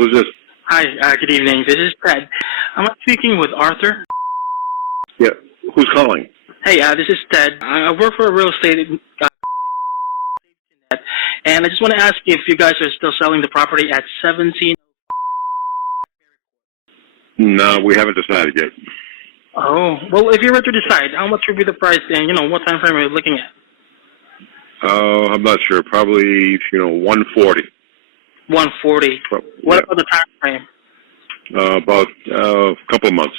who's this? Hi, good evening. This is Ted. I'm speaking with Arthur. Yeah, who's calling? Hey, this is Ted. I work for a real estate and I just want to ask you if you guys are still selling the property at 17. No, we haven't decided yet. Oh, well, if you were to decide, how much would be the price and, what time frame are you looking at? I'm not sure. Probably, 140. 140. What about the time frame? About a couple of months.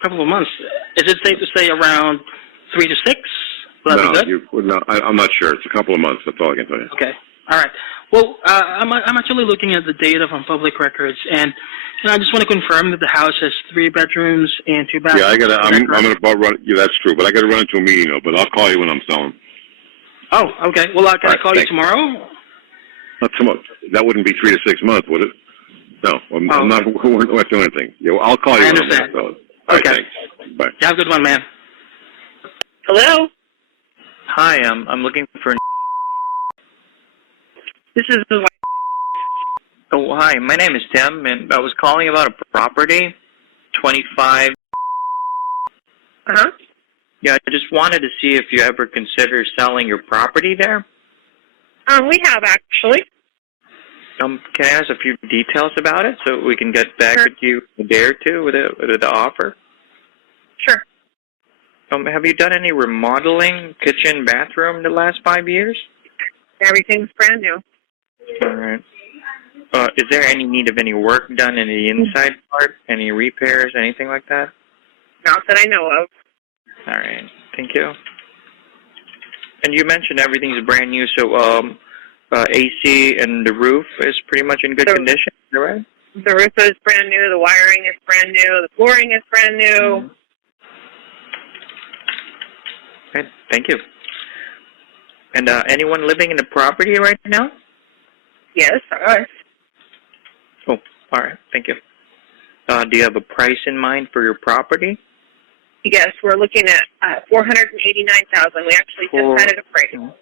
A couple of months. Is it safe to say around 3 to 6? Will that be good? I'm not sure. It's a couple of months. That's all I can tell you. Okay. All right. Well, I'm actually looking at the data from public records, and I just want to confirm that the house has 3 bedrooms and 2 bathrooms. Yeah, I'm about run. Yeah, that's true. But I got to run into a meeting though. But I'll call you when I'm selling. Oh, okay. Well, can I call you tomorrow? Not tomorrow. That wouldn't be 3 to 6 months, would it? No, I'm not. We're not doing anything. Yeah, well, I'll call you I when understand. I'm selling. All right, thanks. Bye. You have a good one, man. Hello? Hi, I'm looking for. This is the Oh, hi. My name is Tim, and I was calling about a property, 25. Uh-huh. Yeah, I just wanted to see if you ever consider selling your property there. We have actually. Can I ask a few details about it so we can get back with you a day or two with the offer? Sure. Have you done any remodeling, kitchen, bathroom in the last 5 years? Everything's brand new. All right. Is there any need of any work done in the inside part? Any repairs, anything like that? Not that I know of. All right. Thank you. And you mentioned everything's brand new, so AC and the roof is pretty much in good condition, is that right? The roof is brand new. The wiring is brand new. The flooring is brand new. Okay. Thank you. And anyone living in the property right now? Yes, us. Oh, all right. Thank you. Do you have a price in mind for your property? Yes, we're looking at $489,000. We actually just had it appraised.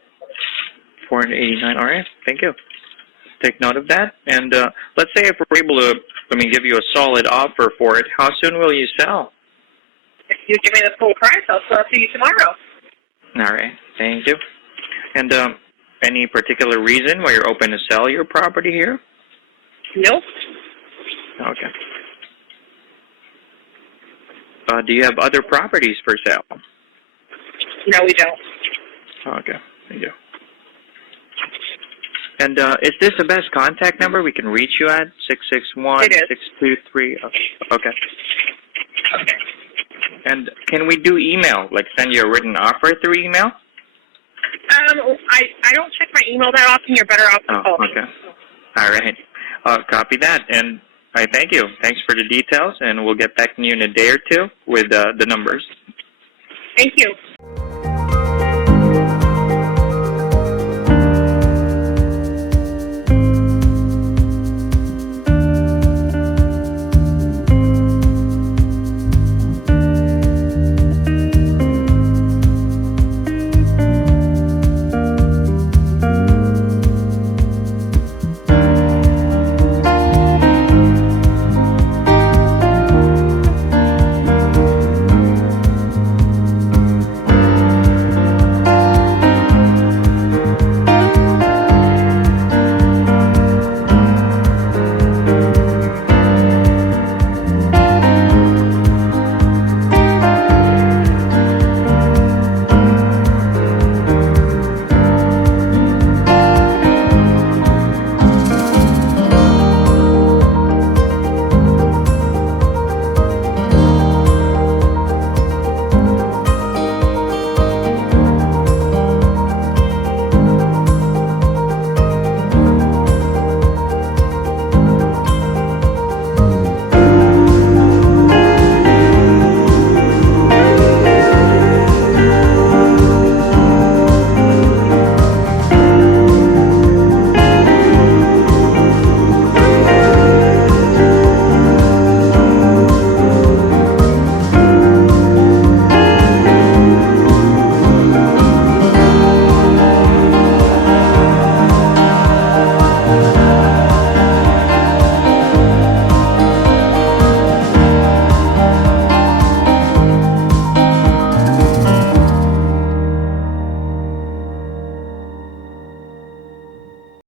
489. All right. Thank you. Take note of that. And let's say if we're able to, give you a solid offer for it, how soon will you sell? If you give me the full price, I'll sell it to you tomorrow. All right. Thank you. And any particular reason why you're open to sell your property here? Nope. Okay. Do you have other properties for sale? No, we don't. Okay. Thank you. And is this the best contact number we can reach you at? 661-623? Okay. Okay. And can we do email, like send you a written offer through email? I don't check my email that often. You're better off to call me. Okay. All right. Copy that. And I thank you. Thanks for the details, and we'll get back to you in a day or two with the numbers. Thank you.